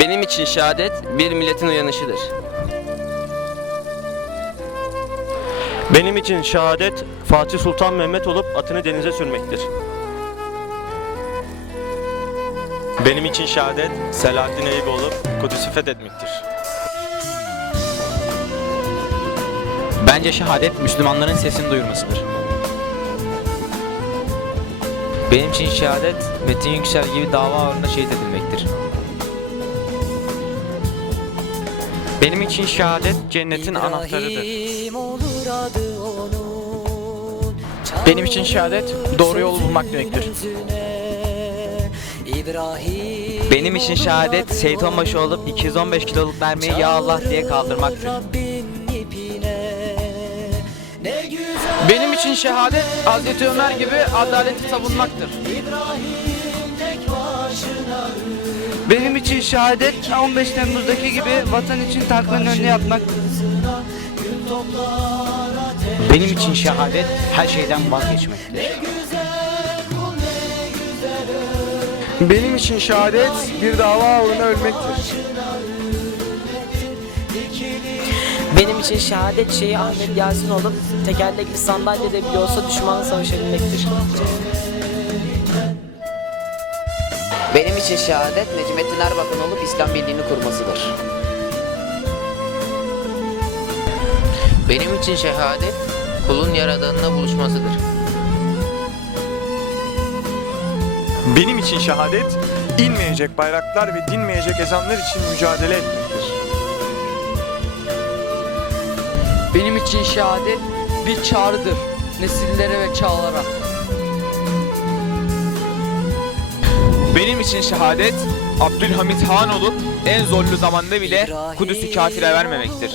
Benim için şehadet bir milletin uyanışıdır. Benim için şehadet Fatih Sultan Mehmet olup atını denize sürmektir. Benim için şehadet Selahaddin Eyüp olup Kudüs'ü fethetmektir. Bence şehadet Müslümanların sesini duyurmasıdır. Benim için şehadet Metin Yüksel gibi dava uğruna şehit edilmektir. Benim için şehadet cennetin anahtarıdır. İbrahim. Benim için şehadet doğru yolu bulmak demektir. İbrahim Benim için şehadet Seyit Onbaşı olup 215 kiloluk mermiyi ya Allah diye kaldırmaktır. Benim için şehadet Hazreti Ömer gibi adaleti savunmaktır. Benim için şehadet 15 Temmuz'daki gibi vatan için tankların önüne yapmak. Benim için şehadet her şeyden vazgeçmektir. Benim için şehadet bir dava uğruna ölmektir. Benim için şehadet şeyi Ahmet Yasin olup tekerlekli sandalyede bile olsa düşmanla savaşabilmektir. Benim için şehadet Necmettin Erbakan olup İslam Birliği'ni kurmasıdır. Benim için şehadet kulun yaradanına buluşmasıdır. Benim için şehadet inmeyecek bayraklar ve dinmeyecek ezanlar için mücadele etmektir. Benim için şehadet bir çağrıdır nesillere ve çağlara. Benim için şehadet Abdülhamit Han olup en zorlu zamanda bile Kudüs'ü kafire vermemektir.